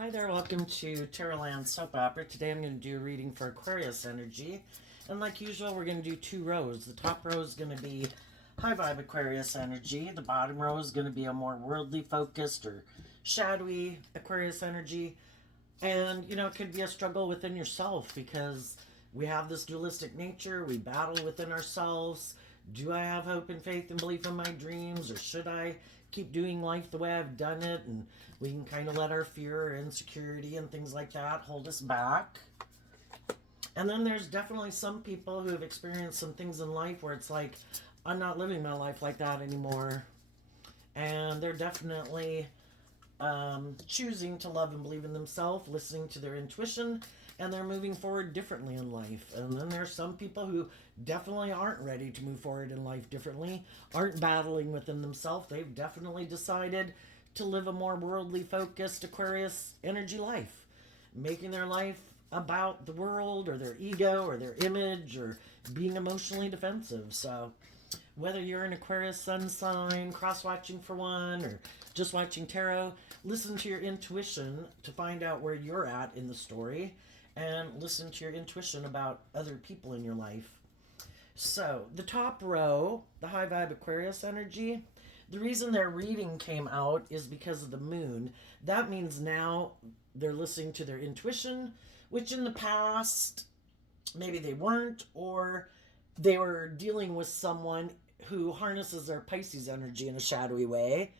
Hi there, welcome to Terraland Soap Opera. Today I'm going to do a reading for Aquarius energy. And like usual, we're going to do two rows. The top row is going to be high vibe Aquarius energy. The bottom row is going to be a more worldly focused or shadowy Aquarius energy. And, it could be a struggle within yourself because we have this dualistic nature. We battle within ourselves. Do I have hope and faith and belief in my dreams, or should I keep doing life the way I've done it? And we can kind of let our fear or insecurity and things like that hold us back. And then there's definitely some people who have experienced some things in life where it's like, I'm not living my life like that anymore. And they're definitely choosing to love and believe in themselves, listening to their intuition, and they're moving forward differently in life. And then there's some people who definitely aren't ready to move forward in life differently, aren't battling within themselves. They've definitely decided to live a more worldly focused Aquarius energy life, making their life about the world or their ego or their image or being emotionally defensive. So whether you're an Aquarius sun sign, cross-watching for one, or just watching tarot, listen to your intuition to find out where you're at in the story, and listen to your intuition about other people in your life. So, the top row, the high vibe Aquarius energy, the reason their reading came out is because of the moon. That means now they're listening to their intuition, which in the past, maybe they weren't, or they were dealing with someone who harnesses their Pisces energy in a shadowy way,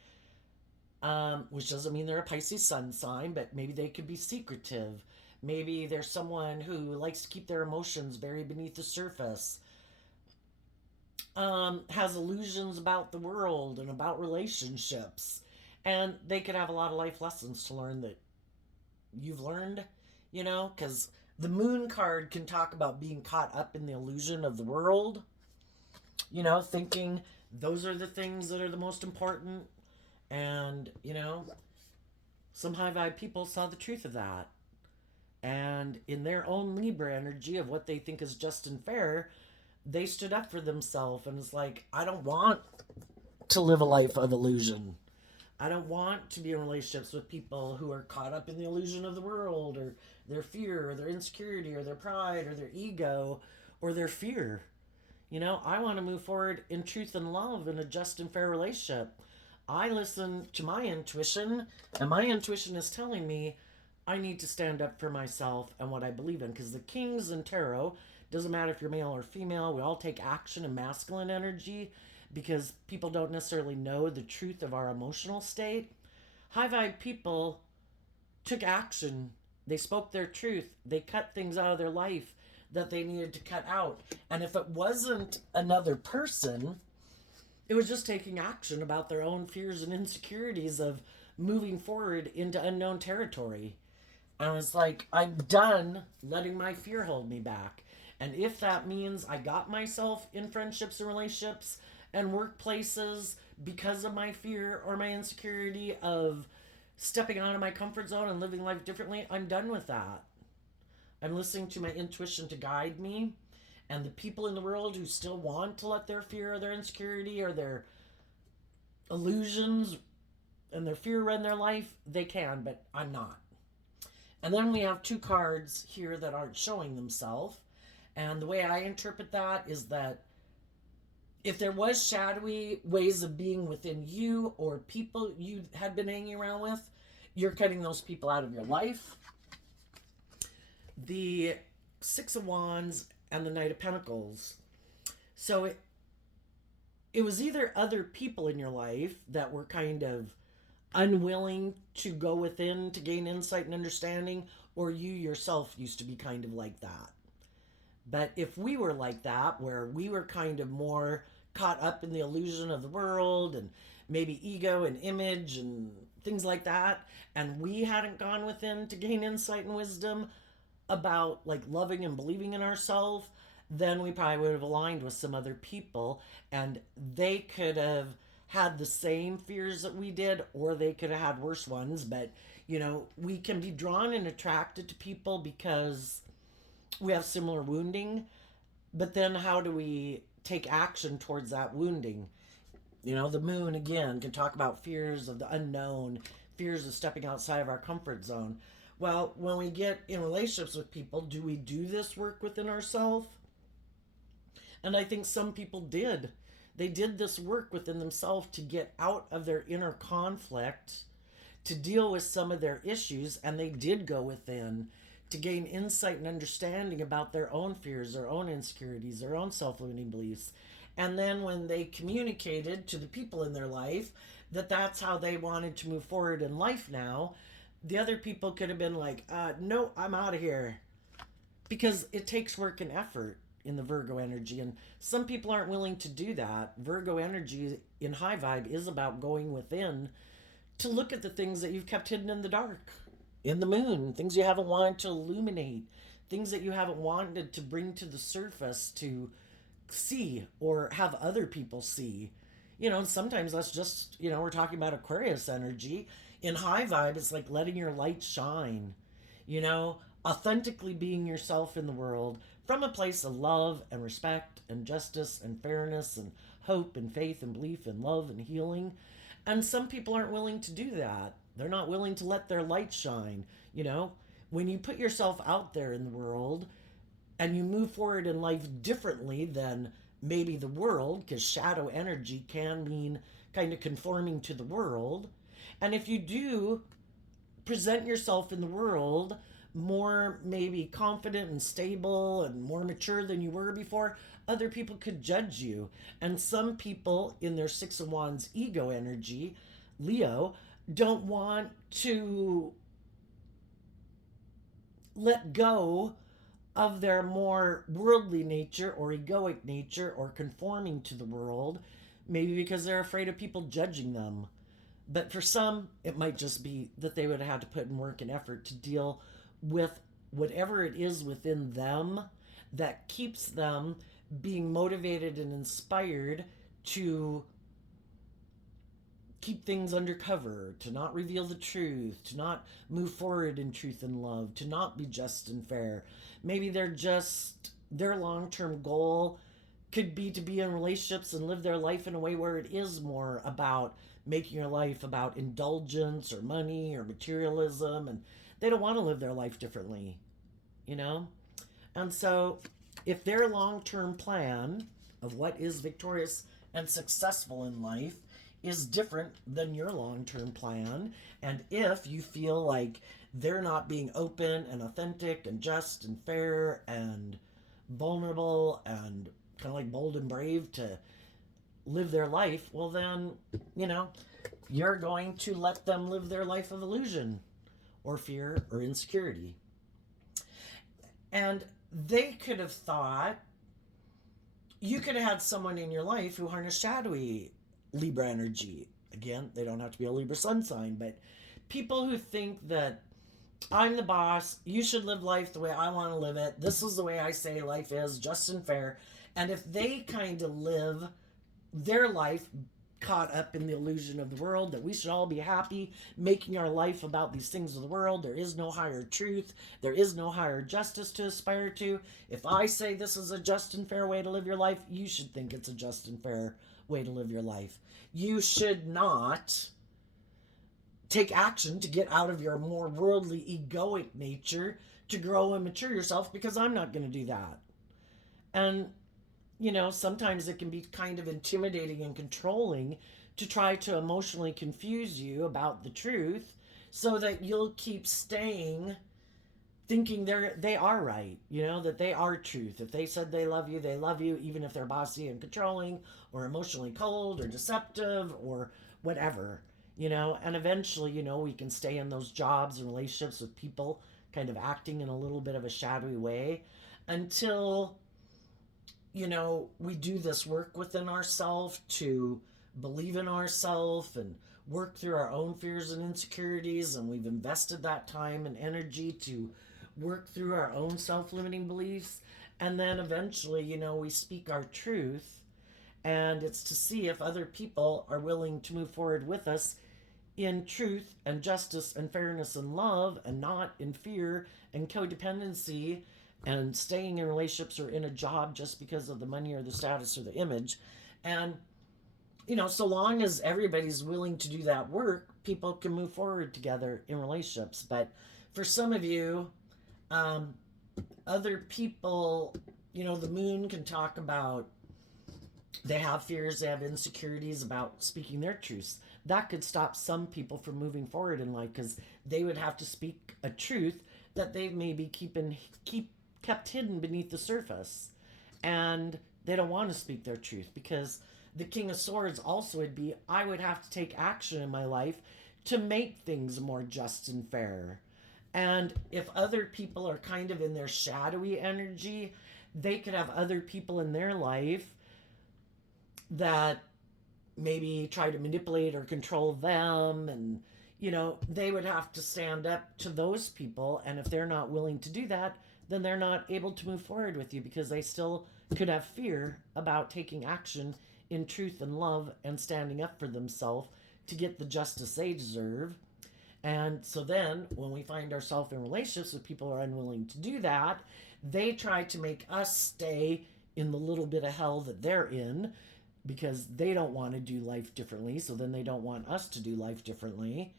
which doesn't mean they're a Pisces sun sign, but maybe they could be secretive. Maybe there's someone who likes to keep their emotions buried beneath the surface, has illusions about the world and about relationships. And they could have a lot of life lessons to learn that you've learned, because the moon card can talk about being caught up in the illusion of the world, thinking those are the things that are the most important. And, some high vibe people saw the truth of that. And in their own Libra energy of what they think is just and fair, they stood up for themselves and it's like, I don't want to live a life of illusion. I don't want to be in relationships with people who are caught up in the illusion of the world, or their fear, or their insecurity, or their pride, or their ego, or their fear. I want to move forward in truth and love in a just and fair relationship. I listen to my intuition, and my intuition is telling me I need to stand up for myself and what I believe in. Because the kings in tarot, doesn't matter if you're male or female, we all take action in masculine energy because people don't necessarily know the truth of our emotional state. High vibe people took action. They spoke their truth. They cut things out of their life that they needed to cut out. And if it wasn't another person, it was just taking action about their own fears and insecurities of moving forward into unknown territory. And it's like, I'm done letting my fear hold me back. And if that means I got myself in friendships and relationships and workplaces because of my fear or my insecurity of stepping out of my comfort zone and living life differently, I'm done with that. I'm listening to my intuition to guide me. And the people in the world who still want to let their fear or their insecurity or their illusions and their fear run their life, they can, but I'm not. And then we have two cards here that aren't showing themselves. And the way I interpret that is that if there was shadowy ways of being within you or people you had been hanging around with, you're cutting those people out of your life. The Six of Wands and the Knight of Pentacles. So it was either other people in your life that were kind of unwilling to go within to gain insight and understanding, or you yourself used to be kind of like that. But if we were like that, where we were kind of more caught up in the illusion of the world and maybe ego and image and things like that, and we hadn't gone within to gain insight and wisdom about like loving and believing in ourselves, then we probably would have aligned with some other people, and they could have had the same fears that we did, or they could have had worse ones. But we can be drawn and attracted to people because we have similar wounding, but then how do we take action towards that wounding? The moon again can talk about fears of the unknown, fears of stepping outside of our comfort zone. Well, when we get in relationships with people, do we do this work within ourselves? And I think some people did. They did this work within themselves to get out of their inner conflict, to deal with some of their issues, and they did go within to gain insight and understanding about their own fears, their own insecurities, their own self-limiting beliefs. And then when they communicated to the people in their life that that's how they wanted to move forward in life now, the other people could have been like, no, I'm out of here. Because it takes work and effort in the Virgo energy, and some people aren't willing to do that. Virgo energy in high vibe is about going within to look at the things that you've kept hidden in the dark, in the moon, things you haven't wanted to illuminate, things that you haven't wanted to bring to the surface to see or have other people see. And sometimes that's just, we're talking about Aquarius energy. In high vibe, it's like letting your light shine, authentically being yourself in the world from a place of love and respect and justice and fairness and hope and faith and belief and love and healing. And some people aren't willing to do that. They're not willing to let their light shine. When you put yourself out there in the world and you move forward in life differently than maybe the world, because shadow energy can mean kind of conforming to the world. And if you do present yourself in the world more maybe confident and stable and more mature than you were before, other people could judge you. And some people in their Six of Wands ego energy, Leo, don't want to let go of their more worldly nature or egoic nature or conforming to the world, maybe because they're afraid of people judging them. But for some, it might just be that they would have had to put in work and effort to deal with whatever it is within them that keeps them being motivated and inspired to keep things undercover, to not reveal the truth, to not move forward in truth and love, to not be just and fair. Maybe their long-term goal could be to be in relationships and live their life in a way where it is more about making your life about indulgence or money or materialism, and they don't want to live their life differently, And so if their long-term plan of what is victorious and successful in life is different than your long-term plan, and if you feel like they're not being open and authentic and just and fair and vulnerable and kind of like bold and brave to live their life, well then, you're going to let them live their life of illusion or fear or insecurity. And they could have thought, you could have had someone in your life who harnessed shadowy Libra energy. Again, they don't have to be a Libra sun sign, but people who think that I'm the boss, you should live life the way I want to live it, this is the way I say life is, just and fair. And if they kind of live their life caught up in the illusion of the world, that we should all be happy making our life about these things of the world, there is no higher truth, there is no higher justice to aspire to. If I say this is a just and fair way to live your life, you should think it's a just and fair way to live your life. You should not take action to get out of your more worldly egoic nature to grow and mature yourself, because I'm not going to do that. And sometimes it can be kind of intimidating and controlling to try to emotionally confuse you about the truth so that you'll keep staying thinking they are right, that they are truth. If they said they love you, even if they're bossy and controlling or emotionally cold or deceptive or whatever, and eventually, we can stay in those jobs and relationships with people kind of acting in a little bit of a shadowy way until we do this work within ourselves to believe in ourselves and work through our own fears and insecurities, and we've invested that time and energy to work through our own self-limiting beliefs, and then eventually, we speak our truth, and it's to see if other people are willing to move forward with us in truth and justice and fairness and love, and not in fear and codependency and staying in relationships or in a job just because of the money or the status or the image. And so long as everybody's willing to do that work, people can move forward together in relationships. But for some of you, um, other people, the moon can talk about they have fears, they have insecurities about speaking their truths. That could stop some people from moving forward in life because they would have to speak a truth that they maybe kept hidden beneath the surface, and they don't want to speak their truth because the King of Swords also would be, I would have to take action in my life to make things more just and fair. And if other people are kind of in their shadowy energy, they could have other people in their life that maybe try to manipulate or control them. And, they would have to stand up to those people. And if they're not willing to do that, then they're not able to move forward with you because they still could have fear about taking action in truth and love and standing up for themselves to get the justice they deserve. And so then when we find ourselves in relationships with people who are unwilling to do that, they try to make us stay in the little bit of hell that they're in because they don't want to do life differently. So then they don't want us to do life differently.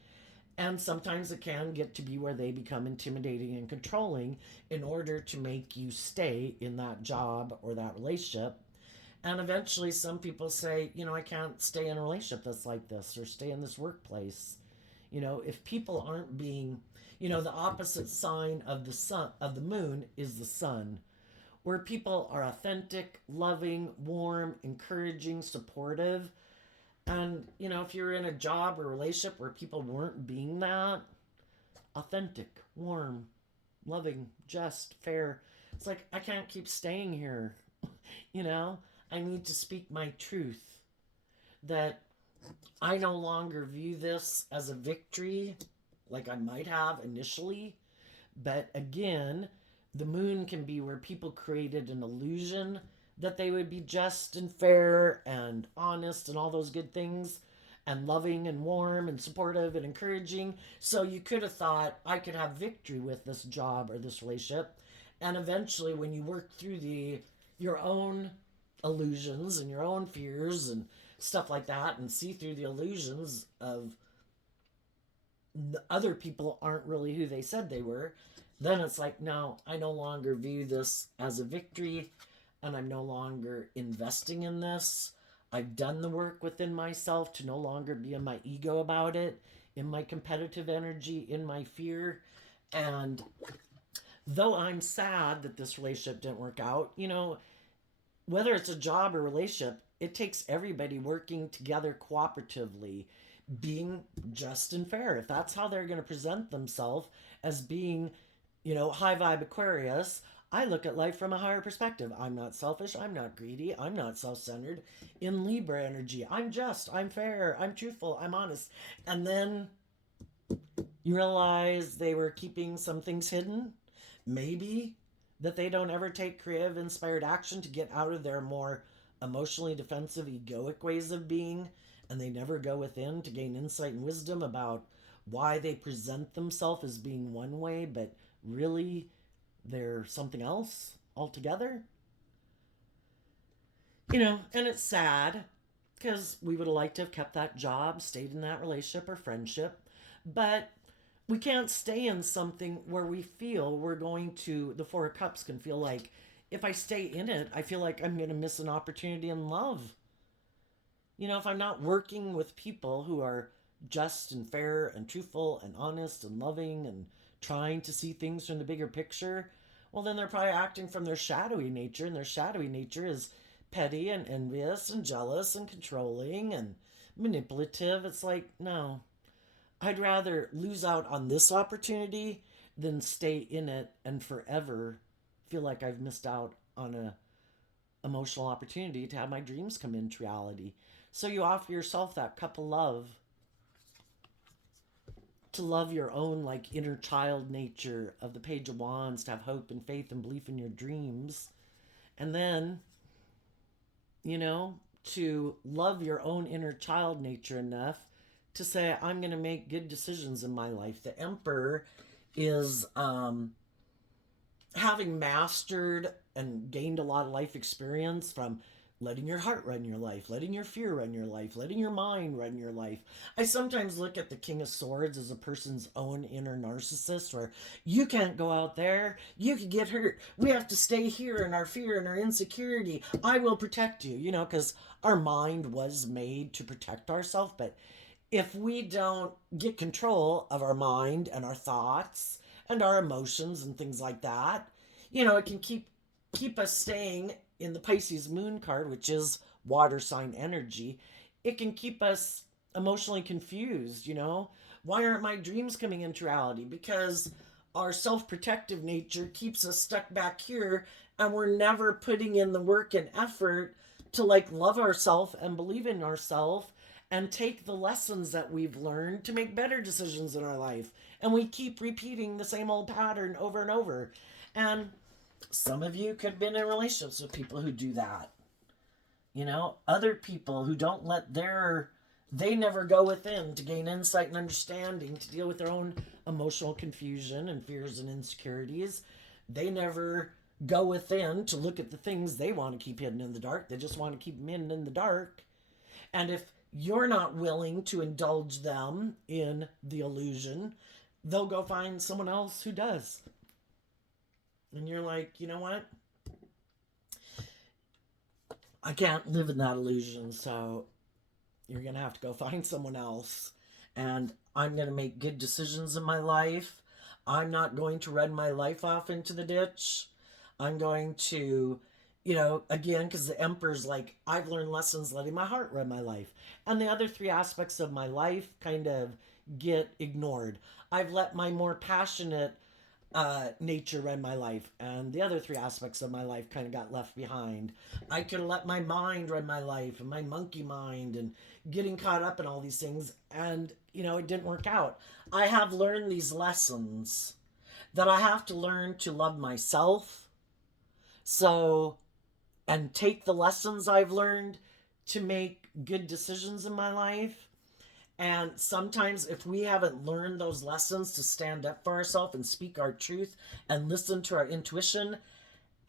And sometimes it can get to be where they become intimidating and controlling in order to make you stay in that job or that relationship. And eventually some people say, I can't stay in a relationship that's like this or stay in this workplace. If people aren't being, the opposite sign of the sun, of the moon, is the sun, where people are authentic, loving, warm, encouraging, supportive. And, if you're in a job or relationship where people weren't being that, authentic, warm, loving, just, fair, it's like, I can't keep staying here. I need to speak my truth. That I no longer view this as a victory like I might have initially. But again, the moon can be where people created an illusion that they would be just and fair and honest and all those good things and loving and warm and supportive and encouraging. So you could have thought, I could have victory with this job or this relationship. And eventually when you work through your own illusions and your own fears and stuff like that and see through the illusions of the other people aren't really who they said they were, then it's like, no, I no longer view this as a victory and I'm no longer investing in this. I've done the work within myself to no longer be in my ego about it, in my competitive energy, in my fear. And though I'm sad that this relationship didn't work out, whether it's a job or relationship, it takes everybody working together cooperatively, being just and fair. If that's how they're going to present themselves as being, high vibe Aquarius, I look at life from a higher perspective. I'm not selfish. I'm not greedy. I'm not self-centered. In Libra energy, I'm just, I'm fair, I'm truthful, I'm honest. And then you realize they were keeping some things hidden. Maybe that they don't ever take creative, inspired action to get out of their more emotionally defensive, egoic ways of being, and they never go within to gain insight and wisdom about why they present themselves as being one way, but really they're something else altogether. And it's sad because we would have liked to have kept that job, stayed in that relationship or friendship, but we can't stay in something where we feel we're going to, the Four of Cups can feel like, if I stay in it, I feel like I'm going to miss an opportunity in love. If I'm not working with people who are just and fair and truthful and honest and loving and trying to see things from the bigger picture, well, then they're probably acting from their shadowy nature, and their shadowy nature is petty and envious and jealous and controlling and manipulative. It's like, no, I'd rather lose out on this opportunity than stay in it and forever feel like I've missed out on a emotional opportunity to have my dreams come into reality. So you offer yourself that cup of love, to love your own like inner child nature of the Page of Wands, to have hope and faith and belief in your dreams. And then, to love your own inner child nature enough to say, I'm going to make good decisions in my life. The Emperor is having mastered and gained a lot of life experience from letting your heart run your life, letting your fear run your life, letting your mind run your life. I sometimes look at the King of Swords as a person's own inner narcissist, where you can't go out there, you could get hurt. We have to stay here in our fear and our insecurity. I will protect you, you know, because our mind was made to protect ourselves. But if we don't get control of our mind and our thoughts and our emotions and things like that, you know, it can keep us staying in the Pisces moon card, which is water sign energy. It can keep us emotionally confused, you know. Why aren't my dreams coming into reality? Because our self-protective nature keeps us stuck back here, and we're never putting in the work and effort to like love ourselves and believe in ourselves and take the lessons that we've learned to make better decisions in our life. And we keep repeating the same old pattern over and over. And some of you could have been in relationships with people who do that. You know, other people who don't let they never go within to gain insight and understanding to deal with their own emotional confusion and fears and insecurities. They never go within to look at the things they want to keep hidden in the dark. They just want to keep them in the dark. And if you're not willing to indulge them in the illusion, they'll go find someone else who does. And you're like, you know what? I can't live in that illusion, so you're going to have to go find someone else. And I'm going to make good decisions in my life. I'm not going to run my life off into the ditch. I'm going to, you know, again, because the Emperor's like, I've learned lessons letting my heart run my life. And the other three aspects of my life kind of get ignored. I've let my more passionate nature run my life, and the other three aspects of my life kind of got left behind. I could have let my mind run my life, and my monkey mind, and getting caught up in all these things, and you know, it didn't work out. I have learned these lessons that I have to learn to love myself, so, and take the lessons I've learned to make good decisions in my life. And sometimes, if we haven't learned those lessons to stand up for ourselves and speak our truth and listen to our intuition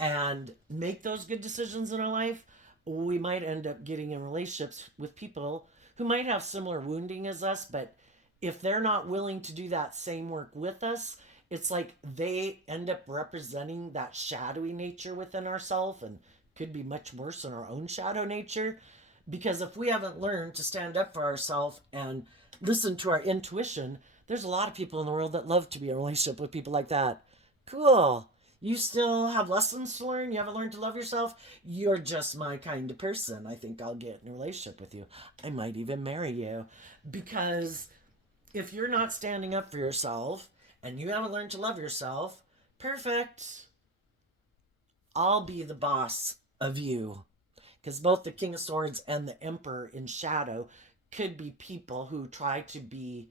and make those good decisions in our life, we might end up getting in relationships with people who might have similar wounding as us. But if they're not willing to do that same work with us, it's like they end up representing that shadowy nature within ourselves, and could be much worse than our own shadow nature. Because if we haven't learned to stand up for ourselves and listen to our intuition, there's a lot of people in the world that love to be in a relationship with people like that. Cool. You still have lessons to learn. You haven't learned to love yourself. You're just my kind of person. I think I'll get in a relationship with you. I might even marry you. Because if you're not standing up for yourself and you haven't learned to love yourself, perfect. I'll be the boss of you. Because both the King of Swords and the Emperor in shadow could be people who try to be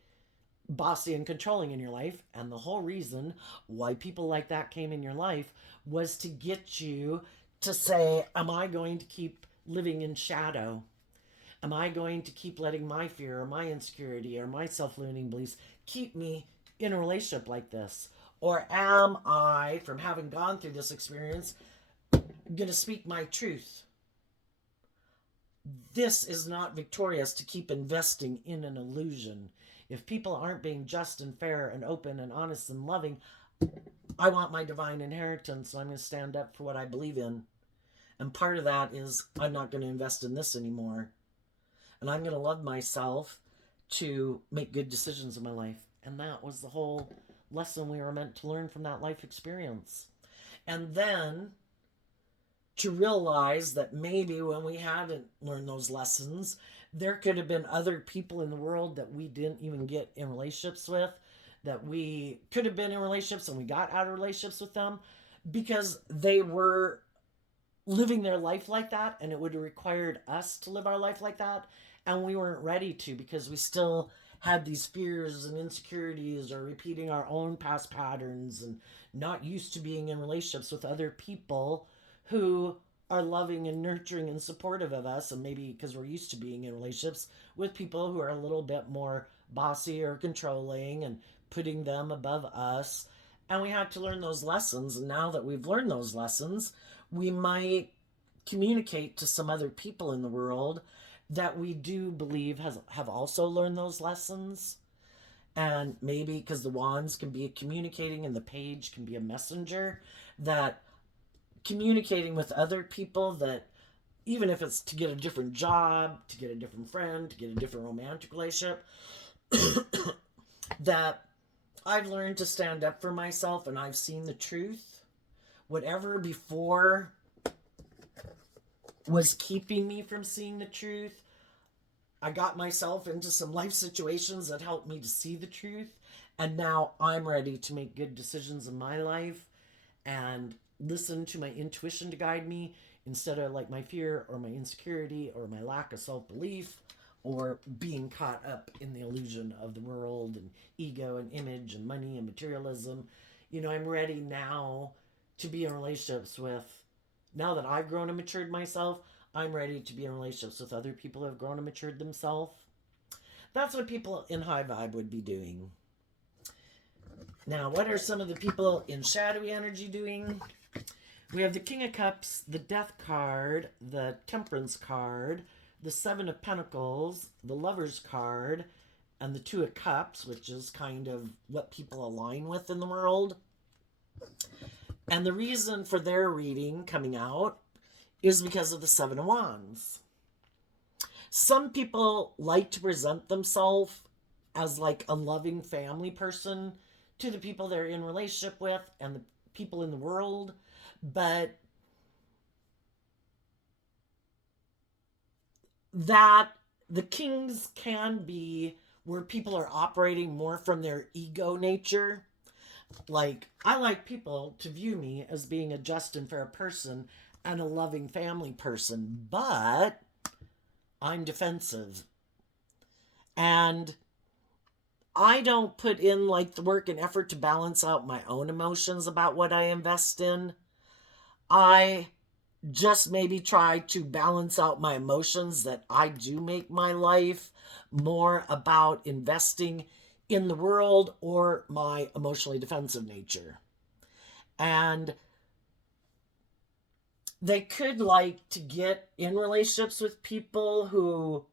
bossy and controlling in your life. And the whole reason why people like that came in your life was to get you to say, am I going to keep living in shadow? Am I going to keep letting my fear or my insecurity or my self-limiting beliefs keep me in a relationship like this? Or am I, from having gone through this experience, going to speak my truth? This is not victorious to keep investing in an illusion. If people aren't being just and fair and open and honest and loving, I want my divine inheritance, so I'm going to stand up for what I believe in. And part of that is I'm not going to invest in this anymore. And I'm going to love myself to make good decisions in my life. And that was the whole lesson we were meant to learn from that life experience. And then to realize that maybe when we hadn't learned those lessons, there could have been other people in the world that we didn't even get in relationships with, that we could have been in relationships and we got out of relationships with them because they were living their life like that, and it would have required us to live our life like that, and we weren't ready to because we still had these fears and insecurities or repeating our own past patterns and not used to being in relationships with other people who are loving and nurturing and supportive of us. And maybe because we're used to being in relationships with people who are a little bit more bossy or controlling and putting them above us. And we had to learn those lessons. And now that we've learned those lessons, we might communicate to some other people in the world that we do believe have also learned those lessons. And maybe because the wands can be communicating and the page can be a messenger, that communicating with other people, that even if it's to get a different job, to get a different friend, to get a different romantic relationship, that I've learned to stand up for myself and I've seen the truth. Whatever before was keeping me from seeing the truth, I got myself into some life situations that helped me to see the truth. And now I'm ready to make good decisions in my life and listen to my intuition to guide me instead of like my fear or my insecurity or my lack of self-belief or being caught up in the illusion of the world and ego and image and money and materialism. I'm ready now to be in relationships with, now that I've grown and matured myself, I'm ready to be in relationships with other people who have grown and matured themselves. That's what people in high vibe would be doing. Now, what are some of the people in shadowy energy doing? We have the King of Cups, the Death card, the Temperance card, the Seven of Pentacles, the Lovers card, and the Two of Cups, which is kind of what people align with in the world. And the reason for their reading coming out is because of the Seven of Wands. Some people like to present themselves as like a loving family person to the people they're in relationship with and the people in the world, but that the kings can be where people are operating more from their ego nature. Like, I like people to view me as being a just and fair person and a loving family person, but I'm defensive. And I don't put in like the work and effort to balance out my own emotions about what I invest in. I just maybe try to balance out my emotions that I do make my life more about investing in the world or my emotionally defensive nature. And they could like to get in relationships with people who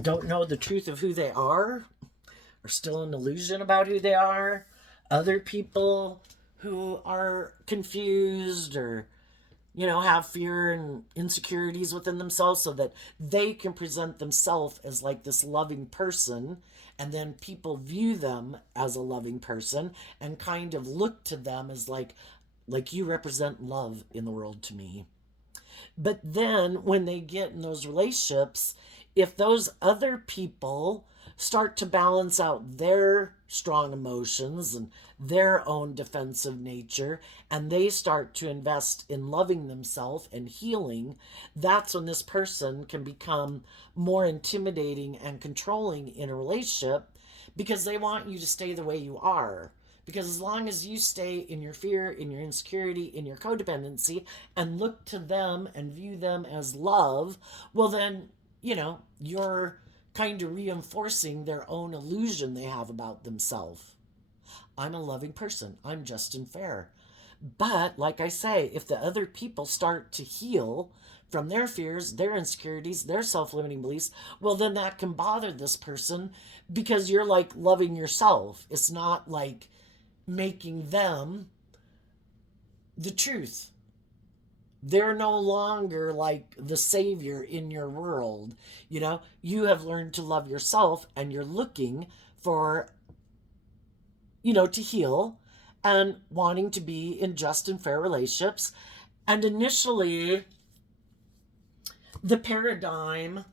don't know the truth of who they are still an illusion about who they are. Other people who are confused or have fear and insecurities within themselves so that they can present themselves as like this loving person, and then people view them as a loving person and kind of look to them as like you represent love in the world to me. But then when they get in those relationships, if those other people start to balance out their strong emotions and their own defensive nature, and they start to invest in loving themselves and healing, that's when this person can become more intimidating and controlling in a relationship because they want you to stay the way you are. Because as long as you stay in your fear, in your insecurity, in your codependency, and look to them and view them as love, well then, you're kind of reinforcing their own illusion they have about themselves. I'm a loving person. I'm just and fair. But like I say, if the other people start to heal from their fears, their insecurities, their self-limiting beliefs, well then that can bother this person because you're like loving yourself. It's not like making them the truth. They're no longer like the savior in your world. You have learned to love yourself and you're looking for, to heal and wanting to be in just and fair relationships. And initially, the paradigm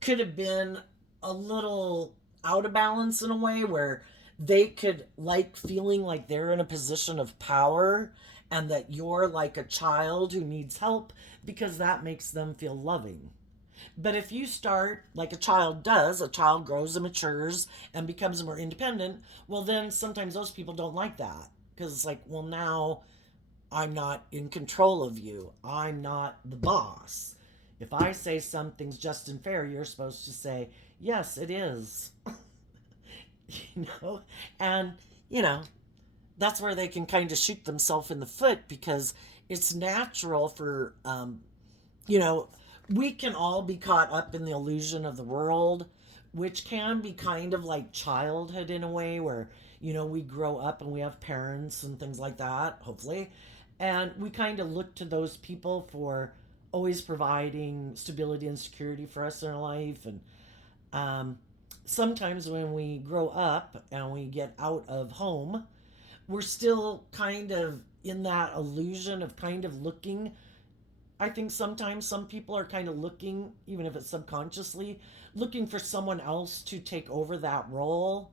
could have been a little out of balance in a way where they could like feeling like they're in a position of power and that you're like a child who needs help because that makes them feel loving. But if you start like a child does, a child grows and matures and becomes more independent, well then sometimes those people don't like that because it's like, well now I'm not in control of you. I'm not the boss. If I say something's just and fair, you're supposed to say, yes, it is. And, that's where they can kind of shoot themselves in the foot, because it's natural for, you know, we can all be caught up in the illusion of the world, which can be kind of like childhood in a way, where, we grow up and we have parents and things like that, hopefully. And we kind of look to those people for always providing stability and security for us in our life. And um, sometimes when we grow up and we get out of home, we're still kind of in that illusion of kind of looking. I think sometimes some people are kind of looking, even if it's subconsciously, looking for someone else to take over that role.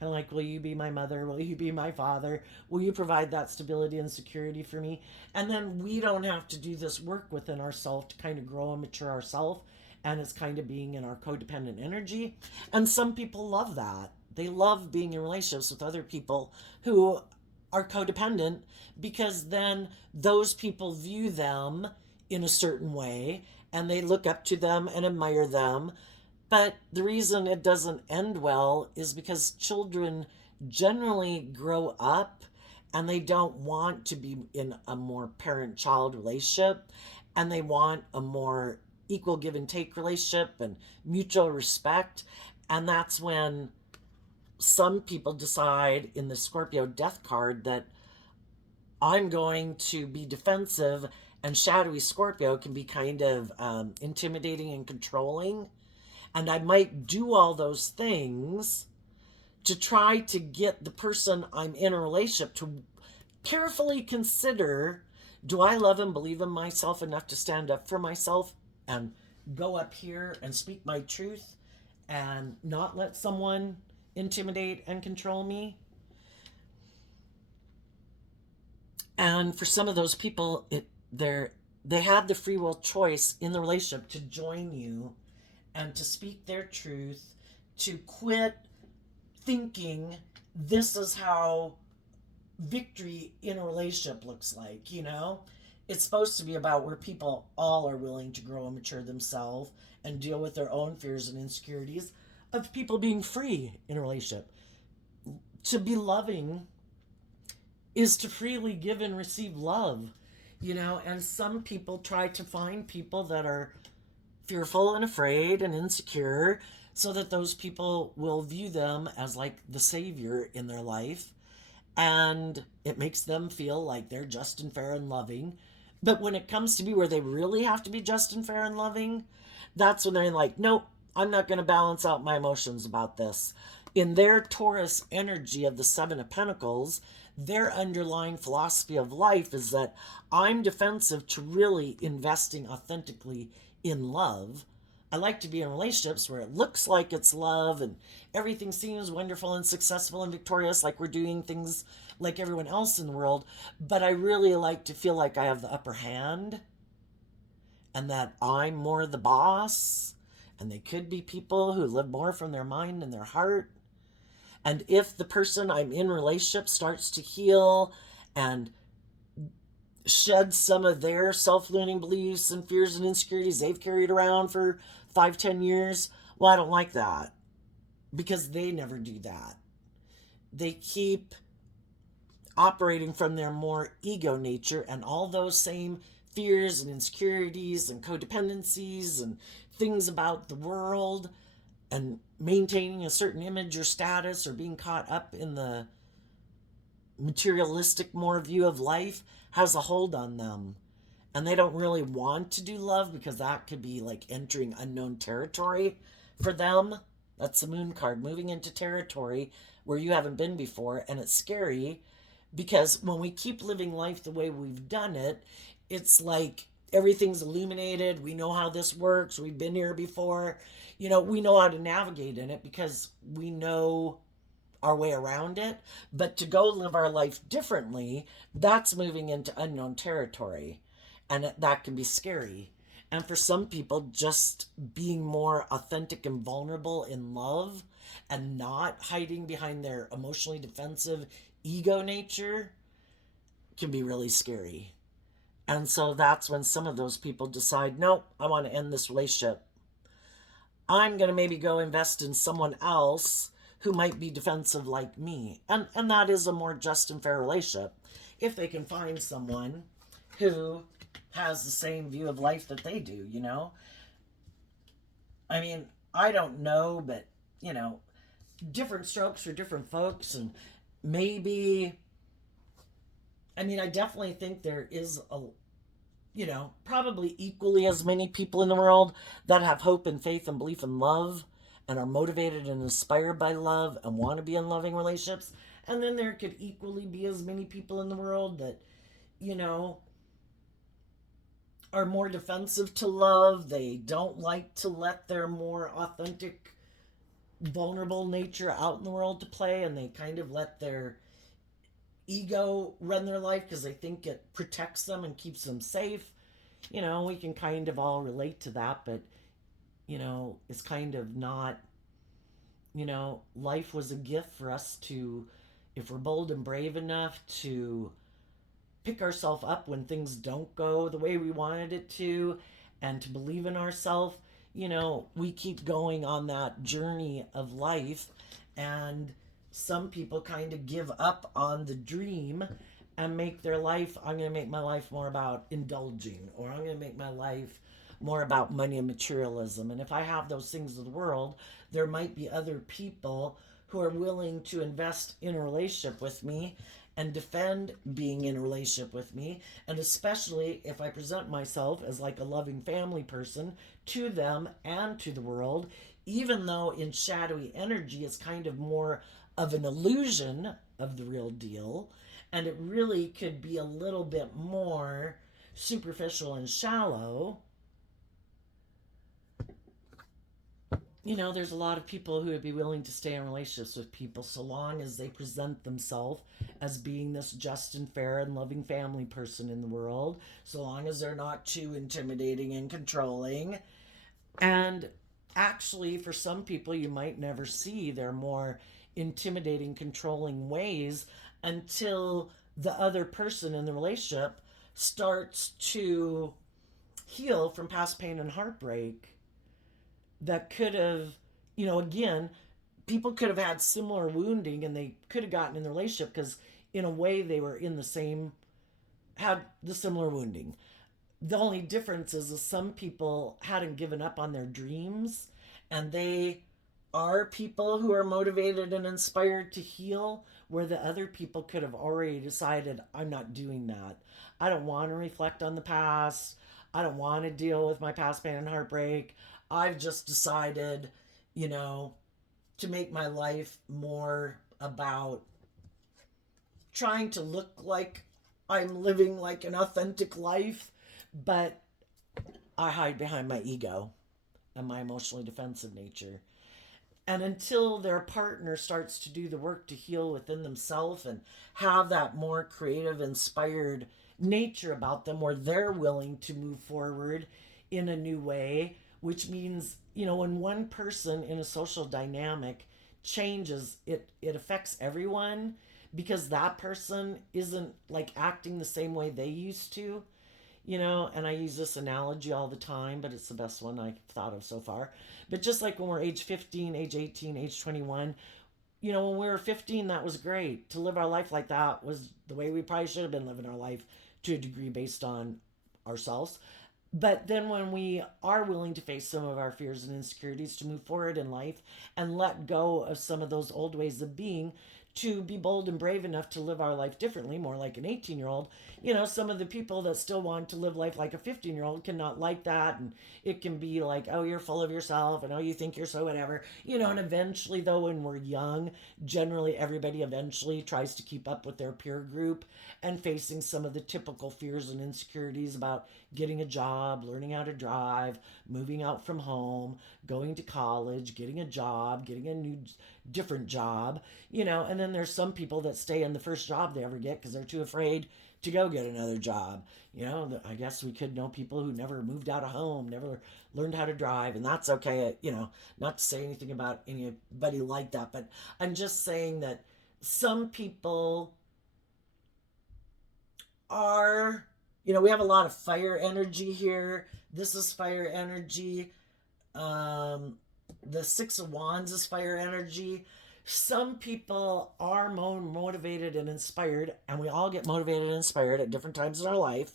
Kind of like, will you be my mother? Will you be my father? Will you provide that stability and security for me? And then we don't have to do this work within ourselves to kind of grow and mature ourselves. And it's kind of being in our codependent energy. And some people love that. They love being in relationships with other people who are codependent, because then those people view them in a certain way and they look up to them and admire them. But the reason it doesn't end well is because children generally grow up and they don't want to be in a more parent child relationship, and they want a more equal give and take relationship and mutual respect. And that's when some people decide in the Scorpio death card that I'm going to be defensive, and shadowy Scorpio can be kind of intimidating and controlling. And I might do all those things to try to get the person I'm in a relationship to carefully consider, do I love and believe in myself enough to stand up for myself and go up here and speak my truth and not let someone intimidate and control me? And for some of those people, they had the free will choice in the relationship to join you and to speak their truth, to quit thinking this is how victory in a relationship looks like. It's supposed to be about where people all are willing to grow and mature themselves and deal with their own fears and insecurities of people being free in a relationship. To be loving is to freely give and receive love, and some people try to find people that are fearful and afraid and insecure, so that those people will view them as like the savior in their life, and it makes them feel like they're just and fair and loving. But when it comes to be where they really have to be just and fair and loving, that's when they're like, nope, I'm not going to balance out my emotions about this. In their Taurus energy of the Seven of Pentacles, their underlying philosophy of life is that I'm defensive to really investing authentically in love. I like to be in relationships where it looks like it's love and everything seems wonderful and successful and victorious, like we're doing things like everyone else in the world. But I really like to feel like I have the upper hand and that I'm more the boss. And they could be people who live more from their mind and their heart. And if the person I'm in relationship starts to heal and shed some of their self-limiting beliefs and fears and insecurities they've carried around for 5-10 years, well, I don't like that, because they never do that. They keep operating from their more ego nature, and all those same fears and insecurities and codependencies and things about the world and maintaining a certain image or status or being caught up in the materialistic more view of life has a hold on them. And they don't really want to do love, because that could be like entering unknown territory for them. That's the moon card, moving into territory where you haven't been before. And it's scary, because when we keep living life the way we've done it, it's like everything's illuminated. We know how this works. We've been here before. We know how to navigate in it because we know our way around it. But to go live our life differently, that's moving into unknown territory. And that can be scary. And for some people, just being more authentic and vulnerable in love and not hiding behind their emotionally defensive ego nature can be really scary. And so that's when some of those people decide, nope, I want to end this relationship. I'm going to maybe go invest in someone else who might be defensive like me. And that is a more just and fair relationship if they can find someone who has the same view of life that they do, you know? I mean, I don't know, but, you know, different strokes for different folks. And maybe, I mean, I definitely think there is a, you know, probably equally as many people in the world that have hope and faith and belief and love and are motivated and inspired by love and want to be in loving relationships. And then there could equally be as many people in the world that, you know, are more defensive to love. They don't like to let their more authentic, vulnerable nature out in the world to play, and they kind of let their ego run their life because they think it protects them and keeps them safe. You know, we can kind of all relate to that, but, you know, it's kind of not, you know, life was a gift for us to, if we're bold and brave enough to pick ourselves up when things don't go the way we wanted it to, and to believe in ourselves, you know, we keep going on that journey of life. And some people kind of give up on the dream and make their life, I'm going to make my life more about indulging, or I'm going to make my life more about money and materialism. And if I have those things of the world, there might be other people who are willing to invest in a relationship with me and defend being in a relationship with me. And especially if I present myself as like a loving family person to them and to the world, even though in shadowy energy it's kind of more of an illusion of the real deal, and it really could be a little bit more superficial and shallow. You know, there's a lot of people who would be willing to stay in relationships with people so long as they present themselves as being this just and fair and loving family person in the world, so long as they're not too intimidating and controlling. And actually, for some people, you might never see their more intimidating, controlling ways until the other person in the relationship starts to heal from past pain and heartbreak that could have, you know, again, people could have had similar wounding and they could have gotten in the relationship because, in a way, they were in the same, had the similar wounding. The only difference is that some people hadn't given up on their dreams, and they are people who are motivated and inspired to heal, where the other people could have already decided, I'm not doing that. I don't want to reflect on the past. I don't want to deal with my past pain and heartbreak. I've just decided, you know, to make my life more about trying to look like I'm living like an authentic life, but I hide behind my ego and my emotionally defensive nature. And until their partner starts to do the work to heal within themselves and have that more creative, inspired nature about them, where they're willing to move forward in a new way, which means, you know, when one person in a social dynamic changes, it affects everyone, because that person isn't like acting the same way they used to, you know. And I use this analogy all the time, but it's the best one I've thought of so far. But just like when we're age 15, age 18, age 21, you know, when we were 15, that was great. To live our life like that was the way we probably should have been living our life, to a degree, based on ourselves. But then when we are willing to face some of our fears and insecurities, to move forward in life and let go of some of those old ways of being, to be bold and brave enough to live our life differently, more like an 18-year-old. You know, some of the people that still want to live life like a 15-year-old cannot like that. And it can be like, oh, you're full of yourself, and oh, you think you're so whatever. You know, and eventually, though, when we're young, generally everybody eventually tries to keep up with their peer group, and facing some of the typical fears and insecurities about getting a job, learning how to drive, moving out from home, going to college, getting a job, getting a new different job, you know. And then there's some people that stay in the first job they ever get because they're too afraid to go get another job. You know, I guess we could know people who never moved out of home, never learned how to drive, and that's okay. You know, not to say anything about anybody like that, but I'm just saying that some people are, you know, we have a lot of fire energy here. This is fire energy. The Six of Wands is fire energy. Some people are more motivated and inspired, and we all get motivated and inspired at different times in our life.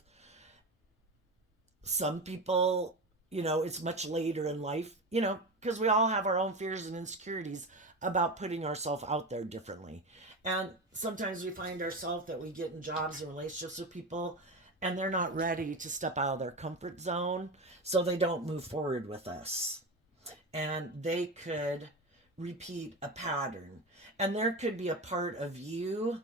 Some people, it's much later in life, because we all have our own fears and insecurities about putting ourselves out there differently. And sometimes we find ourselves that we get in jobs and relationships with people and they're not ready to step out of their comfort zone, so they don't move forward with us. And they could repeat a pattern. And there could be a part of you,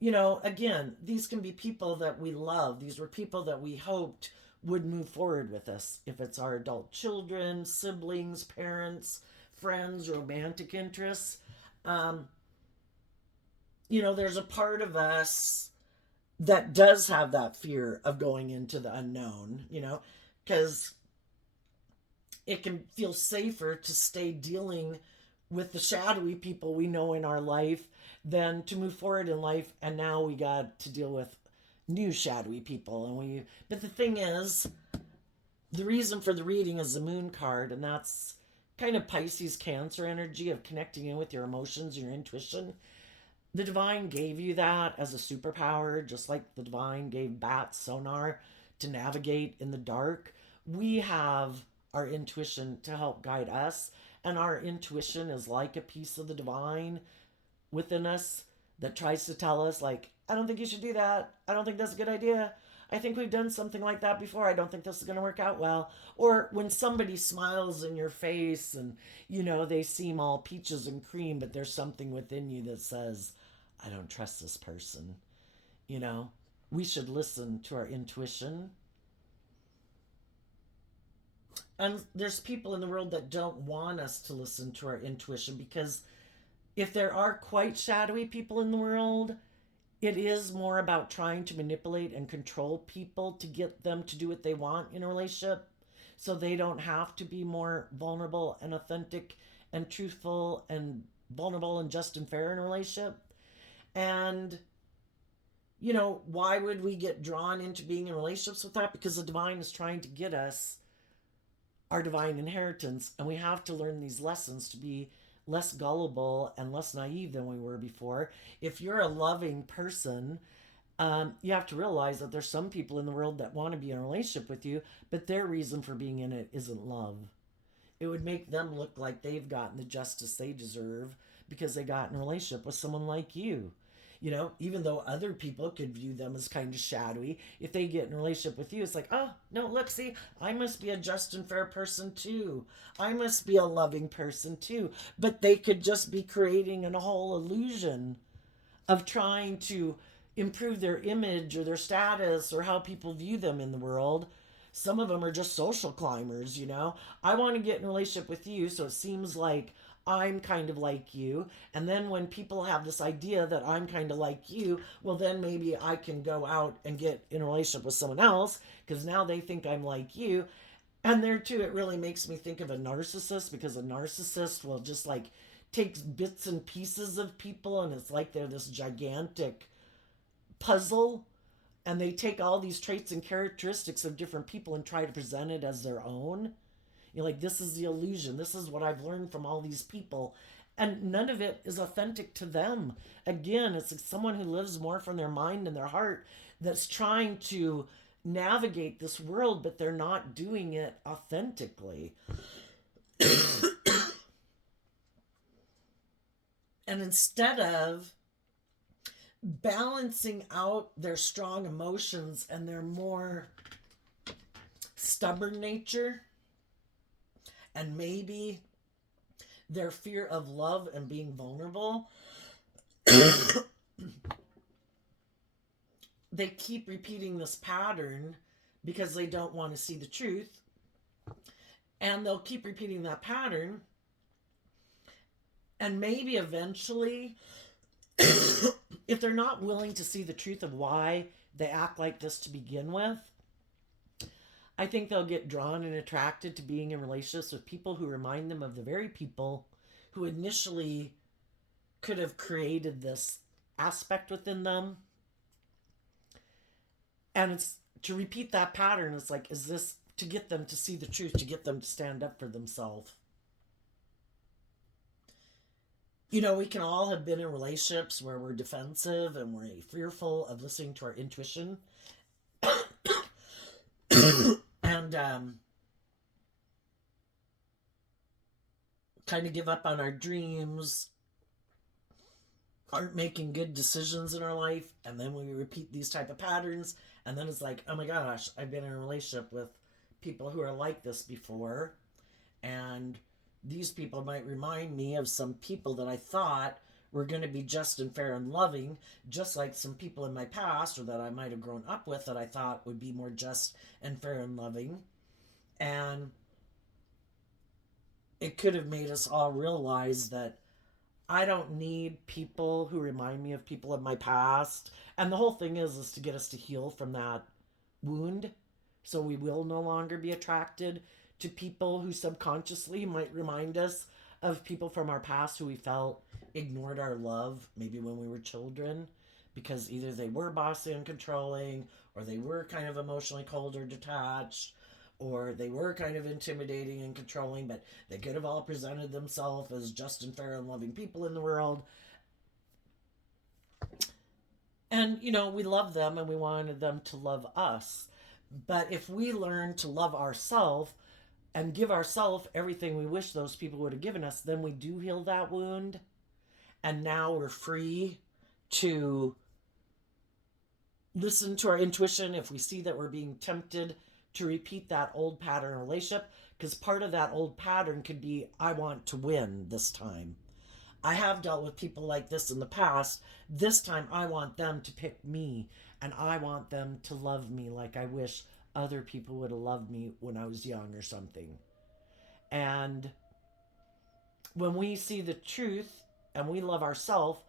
again, these can be people that we love. These were people that we hoped would move forward with us. If it's our adult children, siblings, parents, friends, romantic interests, um, there's a part of us that does have that fear of going into the unknown, because it can feel safer to stay dealing with the shadowy people we know in our life than to move forward in life. And now we got to deal with new shadowy people. But the thing is, the reason for the reading is the moon card, and that's kind of Pisces Cancer energy of connecting in with your emotions, your intuition. The divine gave you that as a superpower, just like the divine gave bats sonar to navigate in the dark. We have our intuition to help guide us, and our intuition is like a piece of the divine within us that tries to tell us, like, I don't think you should do that. I don't think that's a good idea. I think we've done something like that before. I don't think this is going to work out well. Or when somebody smiles in your face and, they seem all peaches and cream, but there's something within you that says, I don't trust this person. We should listen to our intuition. And there's people in the world that don't want us to listen to our intuition, because if there are quite shadowy people in the world, it is more about trying to manipulate and control people to get them to do what they want in a relationship, so they don't have to be more vulnerable and authentic and truthful and vulnerable and just and fair in a relationship. And why would we get drawn into being in relationships with that? Because the divine is trying to get us our divine inheritance, and we have to learn these lessons to be less gullible and less naive than we were before. If you're a loving person, you have to realize that there's some people in the world that want to be in a relationship with you, but their reason for being in it isn't love. It would make them look like they've gotten the justice they deserve because they got in a relationship with someone like you. Even though other people could view them as kind of shadowy, if they get in a relationship with you, it's like, oh, no, look, see, I must be a just and fair person too. I must be a loving person too. But they could just be creating a whole illusion of trying to improve their image or their status or how people view them in the world. Some of them are just social climbers, I want to get in a relationship with you, so it seems like I'm kind of like you. And then when people have this idea that I'm kind of like you, well, then maybe I can go out and get in a relationship with someone else because now they think I'm like you. And there too, it really makes me think of a narcissist, because a narcissist will just like take bits and pieces of people, and it's like they're this gigantic puzzle, and they take all these traits and characteristics of different people and try to present it as their own. Like, this is the illusion. This is what I've learned from all these people. And none of it is authentic to them. Again, it's like someone who lives more from their mind and their heart that's trying to navigate this world, but they're not doing it authentically. And instead of balancing out their strong emotions and their more stubborn nature, and maybe their fear of love and being vulnerable, they keep repeating this pattern because they don't want to see the truth. And they'll keep repeating that pattern. And maybe eventually, if they're not willing to see the truth of why they act like this to begin with, I think they'll get drawn and attracted to being in relationships with people who remind them of the very people who initially could have created this aspect within them. And it's to repeat that pattern. It's like, is this to get them to see the truth, to get them to stand up for themselves? We can all have been in relationships where we're defensive and we're fearful of listening to our intuition and kind of give up on our dreams, aren't making good decisions in our life, and then we repeat these type of patterns, and then it's like, oh my gosh, I've been in a relationship with people who are like this before, and these people might remind me of some people that I thought were going to be just and fair and loving, just like some people in my past or that I might have grown up with that I thought would be more just and fair and loving. And it could have made us all realize that I don't need people who remind me of people of my past. And the whole thing is to get us to heal from that wound, so we will no longer be attracted to people who subconsciously might remind us of people from our past who we felt ignored our love, maybe when we were children, because either they were bossy and controlling, or they were kind of emotionally cold or detached, or they were kind of intimidating and controlling, but they could have all presented themselves as just and fair and loving people in the world. And, we love them and we wanted them to love us. But if we learn to love ourselves and give ourselves everything we wish those people would have given us, then we do heal that wound. And now we're free to listen to our intuition if we see that we're being tempted to repeat that old pattern relationship. Because part of that old pattern could be, I want to win this time. I have dealt with people like this in the past. This time I want them to pick me, and I want them to love me like I wish other people would have loved me when I was young or something. And when we see the truth and we love ourselves,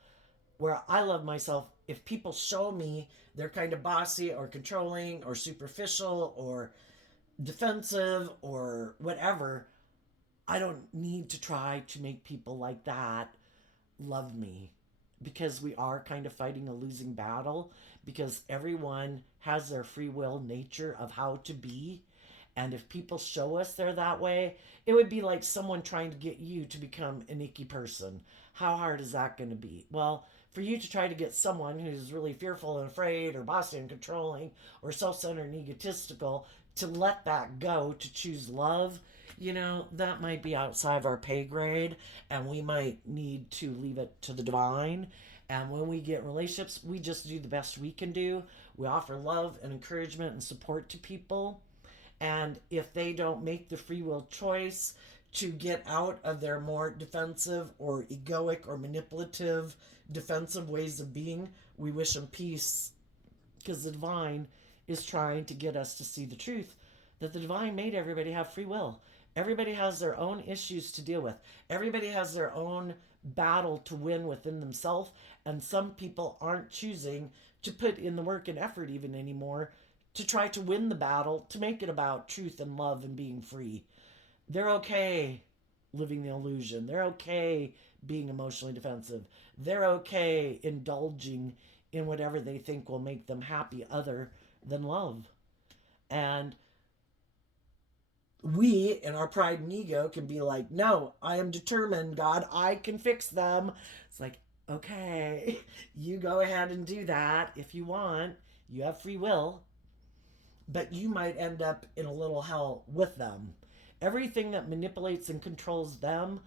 where I love myself, if people show me they're kind of bossy or controlling or superficial or defensive or whatever, I don't need to try to make people like that love me, because we are kind of fighting a losing battle, because everyone has their free will nature of how to be. And if people show us they're that way, it would be like someone trying to get you to become an icky person. How hard is that going to be? Well, for you to try to get someone who's really fearful and afraid or bossy and controlling or self-centered and egotistical to let that go, to choose love, that might be outside of our pay grade, and we might need to leave it to the divine. And when we get relationships, we just do the best we can do. We offer love and encouragement and support to people. And if they don't make the free will choice to get out of their more defensive or egoic or manipulative defensive ways of being, we wish them peace, because the divine is trying to get us to see the truth that the divine made everybody have free will. Everybody has their own issues to deal with. Everybody has their own battle to win within themselves, and some people aren't choosing to put in the work and effort even anymore to try to win the battle, to make it about truth and love and being free. They're okay living the illusion. They're okay being emotionally defensive. They're okay indulging in whatever they think will make them happy other than love. And we, in our pride and ego, can be like, no, I am determined, God, I can fix them. It's like, okay, you go ahead and do that if you want. You have free will. But you might end up in a little hell with them. Everything that manipulates and controls them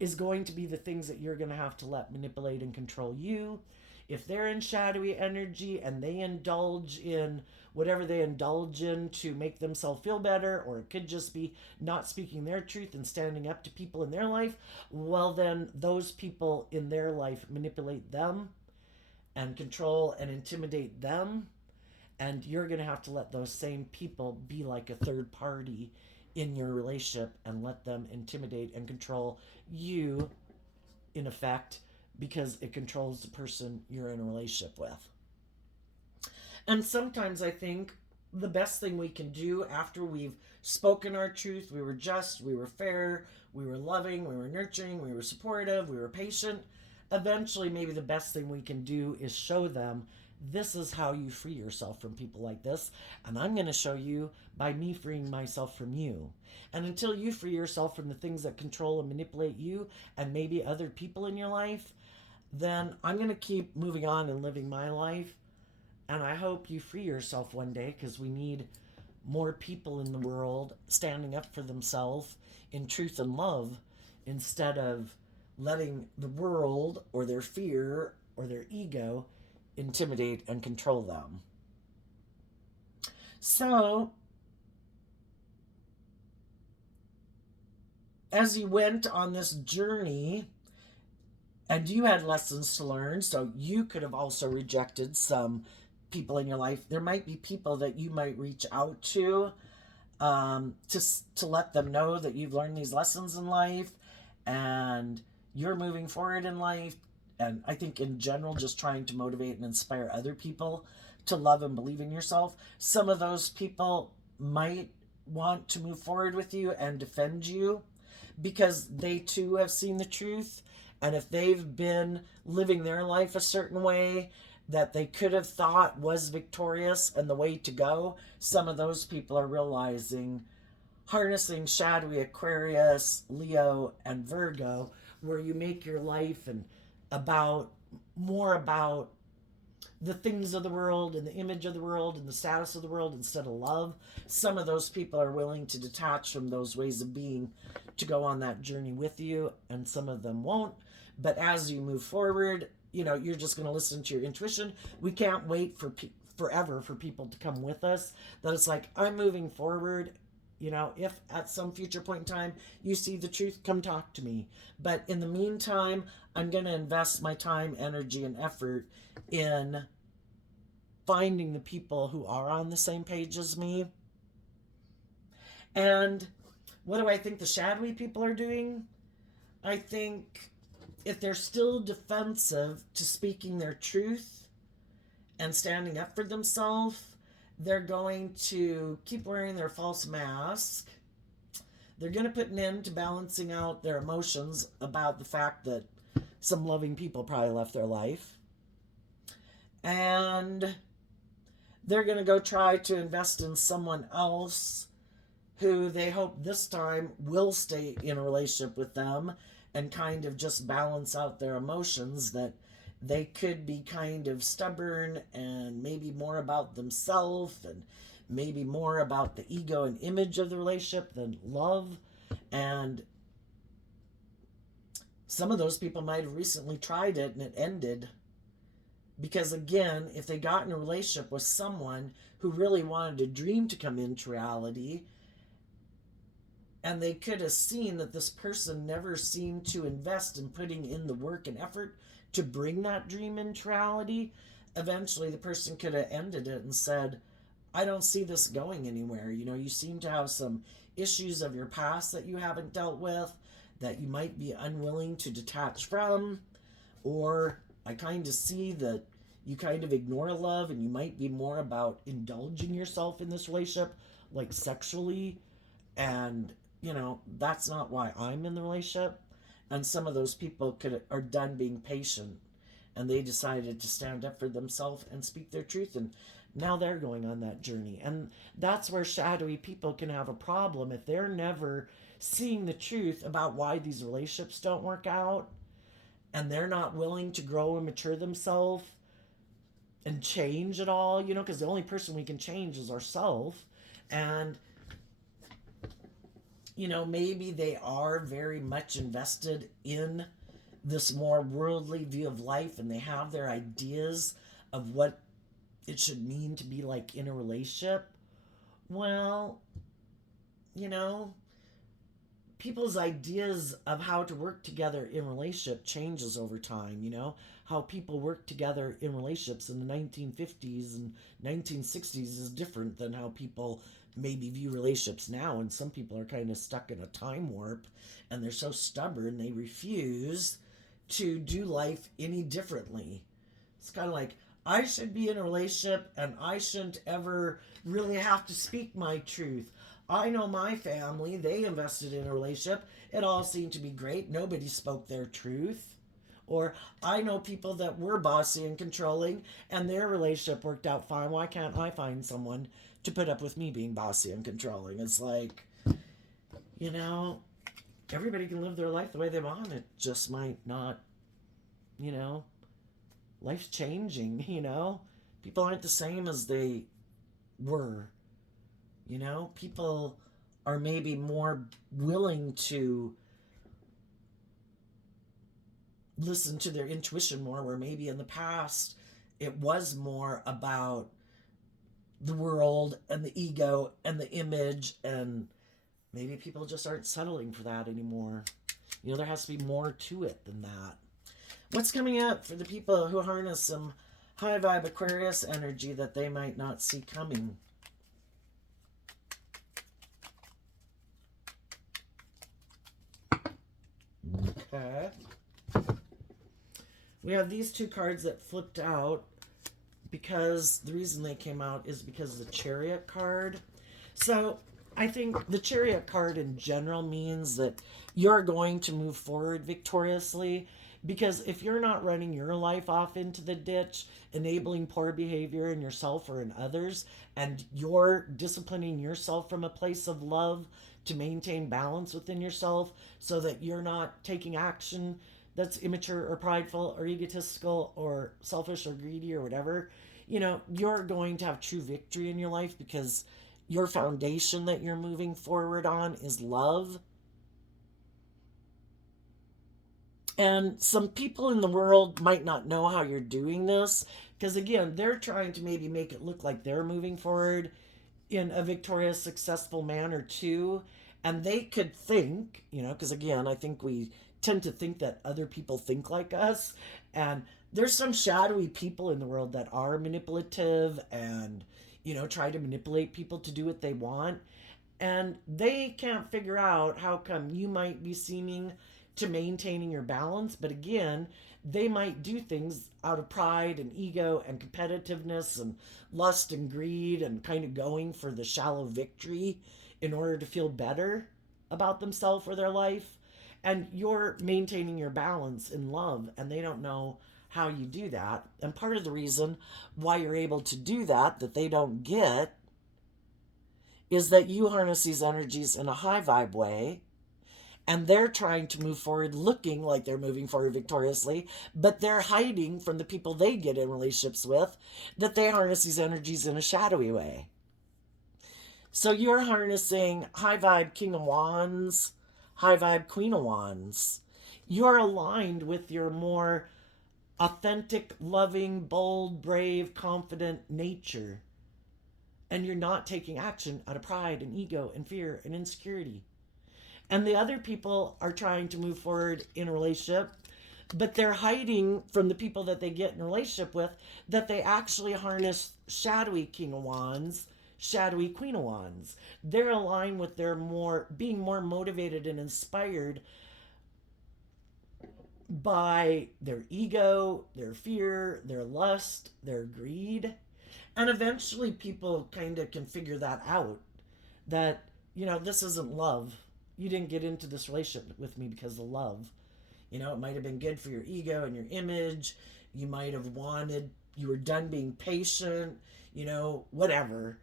is going to be the things that you're going to have to let manipulate and control you. If they're in shadowy energy and they indulge in whatever they indulge in to make themselves feel better, or it could just be not speaking their truth and standing up to people in their life, well, then those people in their life manipulate them and control and intimidate them. And you're going to have to let those same people be like a third party in your relationship and let them intimidate and control you, in effect, because it controls the person you're in a relationship with. And sometimes I think the best thing we can do after we've spoken our truth, we were just, we were fair, we were loving, we were nurturing, we were supportive, we were patient, eventually maybe the best thing we can do is show them This is how you free yourself from people like this. And I'm going to show you by me freeing myself from you. And until you free yourself from the things that control and manipulate you and maybe other people in your life, then I'm going to keep moving on and living my life. And I hope you free yourself one day, because we need more people in the world standing up for themselves in truth and love, instead of letting the world or their fear or their ego intimidate and control them. So, as you went on this journey, and you had lessons to learn, so you could have also rejected some people in your life. There might be people that you might reach out to let them know that you've learned these lessons in life and you're moving forward in life. And I think in general, just trying to motivate and inspire other people to love and believe in yourself. Some of those people might want to move forward with you and defend you because they too have seen the truth. And if they've been living their life a certain way that they could have thought was victorious and the way to go, some of those people are realizing, harnessing shadowy Aquarius, Leo, and Virgo, where you make your life and more about the things of the world and the image of the world and the status of the world instead of love. Some of those people are willing to detach from those ways of being to go on that journey with you, and some of them won't. But as you move forward, you're just going to listen to your intuition. We can't wait for forever for people to come with us. That it's like, I'm moving forward. If at some future point in time you see the truth, come talk to me. But in the meantime, I'm going to invest my time, energy, and effort in finding the people who are on the same page as me. And what do I think the shadowy people are doing? I think if they're still defensive to speaking their truth and standing up for themselves, they're going to keep wearing their false mask. They're going to put an end to balancing out their emotions about the fact that some loving people probably left their life. And they're going to go try to invest in someone else who they hope this time will stay in a relationship with them and kind of just balance out their emotions, that they could be kind of stubborn and maybe more about themselves and maybe more about the ego and image of the relationship than love. And some of those people might have recently tried it and it ended. Because again, if they got in a relationship with someone who really wanted a dream to come into reality, and they could have seen that this person never seemed to invest in putting in the work and effort to bring that dream into reality, eventually the person could have ended it and said, I don't see this going anywhere. You seem to have some issues of your past that you haven't dealt with, that you might be unwilling to detach from, or I kind of see that you kind of ignore love and you might be more about indulging yourself in this relationship, like sexually, and that's not why I'm in the relationship. And some of those people are done being patient, and they decided to stand up for themselves and speak their truth, and now they're going on that journey. And that's where shadowy people can have a problem if they're never seeing the truth about why these relationships don't work out, and they're not willing to grow and mature themselves and change at all, because the only person we can change is ourselves. And maybe they are very much invested in this more worldly view of life, and they have their ideas of what it should mean to be like in a relationship. Well, people's ideas of how to work together in relationship changes over time. How people work together in relationships in the 1950s and 1960s is different than how people maybe view relationships now. And some people are kind of stuck in a time warp, and they're so stubborn they refuse to do life any differently. It's kind of like, I should be in a relationship and I shouldn't ever really have to speak my truth. I know my family, they invested in a relationship. It all seemed to be great. Nobody spoke their truth. Or I know people that were bossy and controlling and their relationship worked out fine. Why can't I find someone to put up with me being bossy and controlling? It's like, you know, everybody can live their life the way they want. It just might not, you know, life's changing, you know. People aren't the same as they were, you know. People are maybe more willing to listen to their intuition more, where maybe in the past it was more about the world and the ego and the image, and maybe people just aren't settling for that anymore. You know, there has to be more to it than that. What's coming up for the people who harness some high vibe Aquarius energy that they might not see coming? Okay. We have these two cards that flipped out, because the reason they came out is because of the Chariot card. So I think the Chariot card in general means that you're going to move forward victoriously, because if you're not running your life off into the ditch, enabling poor behavior in yourself or in others, and you're disciplining yourself from a place of love to maintain balance within yourself so that you're not taking action that's immature or prideful or egotistical or selfish or greedy or whatever, you know, you're going to have true victory in your life, because your foundation that you're moving forward on is love. And some people in the world might not know how you're doing this, because again, they're trying to maybe make it look like they're moving forward in a victorious, successful manner too. And they could think, you know, because again, I think we tend to think that other people think like us. And there's some shadowy people in the world that are manipulative and, you know, try to manipulate people to do what they want. And they can't figure out how come you might be seeming to maintaining your balance. But again, they might do things out of pride and ego and competitiveness and lust and greed and kind of going for the shallow victory in order to feel better about themselves or their life. And you're maintaining your balance in love, and they don't know how you do that. And part of the reason why you're able to do that they don't get, is that you harness these energies in a high vibe way, and they're trying to move forward looking like they're moving forward victoriously, but they're hiding from the people they get in relationships with that they harness these energies in a shadowy way. So you're harnessing high vibe King of Wands, high vibe Queen of Wands. You're aligned with your more authentic, loving, bold, brave, confident nature. And you're not taking action out of pride and ego and fear and insecurity. And the other people are trying to move forward in a relationship, but they're hiding from the people that they get in a relationship with that they actually harness shadowy King of Wands, shadowy Queen of Wands. They're aligned with their being more motivated and inspired by their ego, their fear, their lust, their greed. And eventually people kind of can figure that out, that, you know, this isn't love. You didn't get into this relationship with me because of love. You know, it might have been good for your ego and your image. You might have you were done being patient, you know, whatever.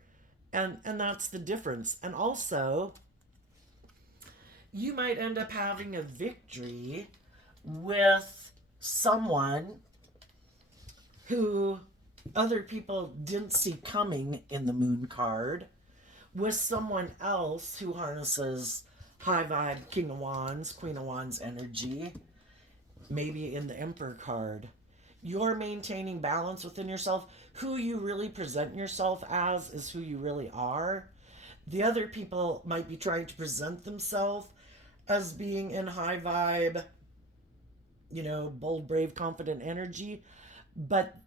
And that's the difference. And also, you might end up having a victory with someone who other people didn't see coming in the Moon card, with someone else who harnesses high vibe King of Wands, Queen of Wands energy, maybe in the Emperor card. You're maintaining balance within yourself. Who you really present yourself as is who you really are. The other people might be trying to present themselves as being in high vibe, you know, bold, brave, confident energy, but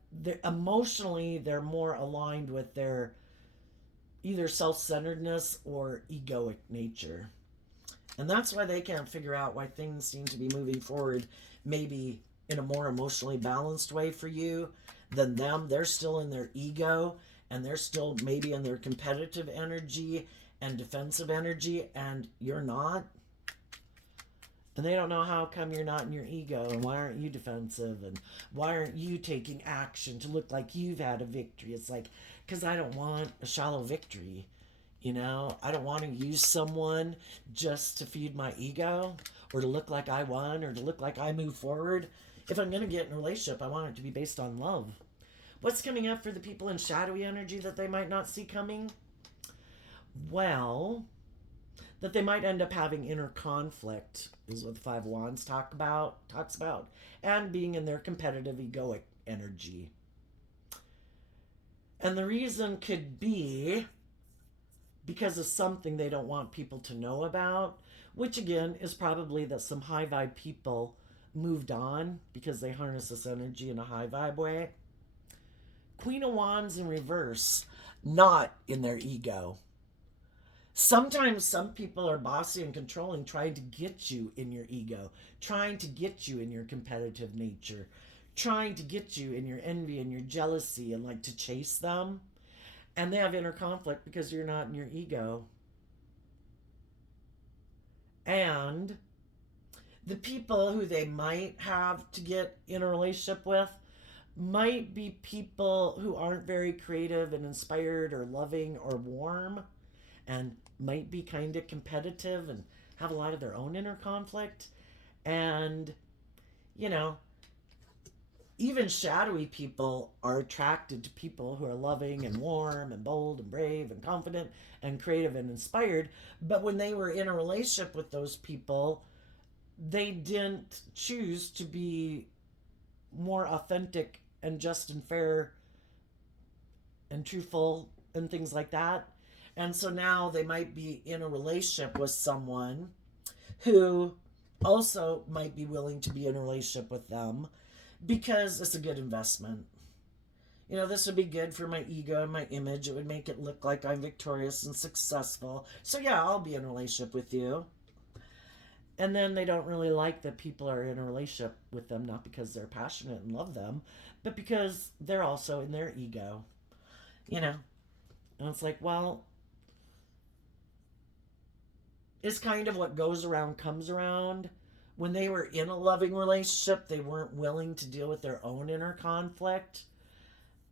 emotionally they're more aligned with their either self-centeredness or egoic nature. And that's why they can't figure out why things seem to be moving forward maybe in a more emotionally balanced way for you than them. They're still in their ego, and they're still maybe in their competitive energy and defensive energy, and you're not. And they don't know how come you're not in your ego, and why aren't you defensive, and why aren't you taking action to look like you've had a victory. It's like, because I don't want a shallow victory. I don't want to use someone just to feed my ego, or to look like I won, or to look like I move forward. If I'm going to get in a relationship, I want it to be based on love. What's coming up for the people in shadowy energy that they might not see coming? Well, that they might end up having inner conflict is what the Five of Wands talks about, and being in their competitive egoic energy. And the reason could be because of something they don't want people to know about, which again is probably that some high vibe people moved on because they harness this energy in a high vibe way. Queen of Wands in reverse, not in their ego. Sometimes some people are bossy and controlling, trying to get you in your ego, trying to get you in your competitive nature, trying to get you in your envy and your jealousy, and like to chase them. And they have inner conflict because you're not in your ego. And the people who they might have to get in a relationship with might be people who aren't very creative and inspired or loving or warm, and might be kind of competitive and have a lot of their own inner conflict. And, you know, even shadowy people are attracted to people who are loving and warm and bold and brave and confident and creative and inspired. But when they were in a relationship with those people, they didn't choose to be more authentic and just and fair and truthful and things like that. And so now they might be in a relationship with someone who also might be willing to be in a relationship with them because it's a good investment. This would be good for my ego and my image. It would make it look like I'm victorious and successful. So yeah, I'll be in a relationship with you. And then they don't really like that people are in a relationship with them, not because they're passionate and love them, but because they're also in their ego. And it's like, well, it's kind of what goes around comes around. When they were in a loving relationship, they weren't willing to deal with their own inner conflict.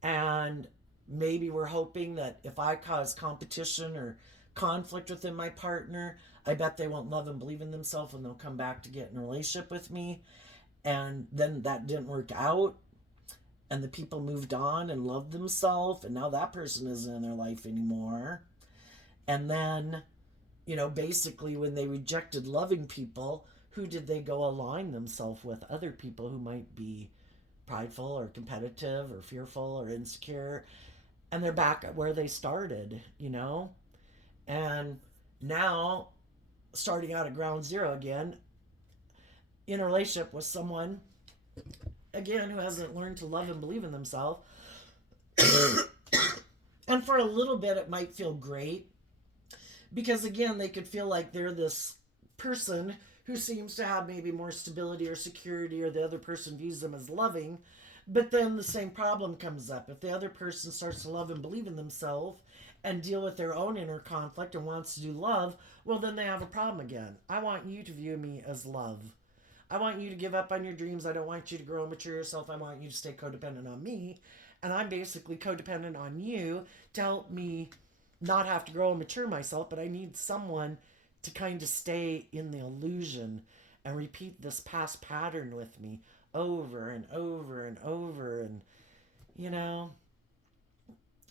And maybe we're hoping that if I cause competition or conflict within my partner, I bet they won't love and believe in themselves when they'll come back to get in a relationship with me. And then that didn't work out. And the people moved on and loved themselves. And now that person isn't in their life anymore. And then, basically when they rejected loving people, who did they go align themselves with? Other people who might be prideful or competitive or fearful or insecure. And they're back at where they started, And now, starting out at ground zero again, in a relationship with someone, again, who hasn't learned to love and believe in themselves. And for a little bit, it might feel great. Because again, they could feel like they're this person who seems to have maybe more stability or security, or the other person views them as loving. But then the same problem comes up. If the other person starts to love and believe in themselves and deal with their own inner conflict and wants to do love, well, then they have a problem again. I want you to view me as love. I want you to give up on your dreams. I don't want you to grow and mature yourself. I want you to stay codependent on me. And I'm basically codependent on you to help me not have to grow and mature myself, but I need someone to kind of stay in the illusion and repeat this past pattern with me over and over and over. And,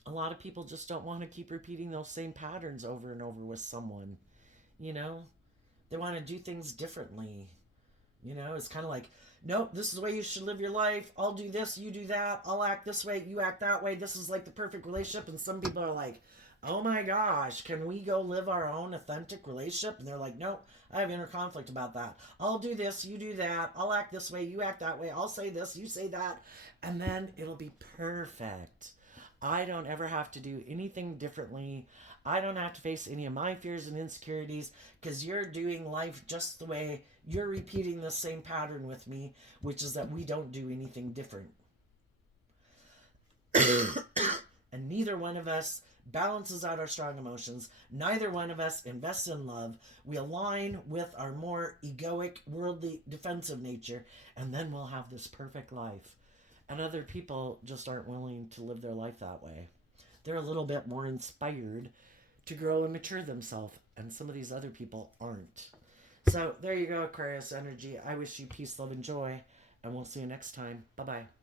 a lot of people just don't want to keep repeating those same patterns over and over with someone. They want to do things differently. It's kind of like, nope, this is the way you should live your life. I'll do this, you do that. I'll act this way, you act that way. This is like the perfect relationship. And some people are like, oh my gosh, can we go live our own authentic relationship? And they're like, nope, I have inner conflict about that. I'll do this, you do that. I'll act this way, you act that way. I'll say this, you say that. And then it'll be perfect. I don't ever have to do anything differently. I don't have to face any of my fears and insecurities because you're doing life just the way you're repeating the same pattern with me, which is that we don't do anything different. And neither one of us balances out our strong emotions. Neither one of us invests in love. We align with our more egoic, worldly, defensive nature, and then we'll have this perfect life. And other people just aren't willing to live their life that way. They're a little bit more inspired to grow and mature themselves, and some of these other people aren't. So there you go, Aquarius energy. I wish you peace, love, and joy, and we'll see you next time. Bye-bye.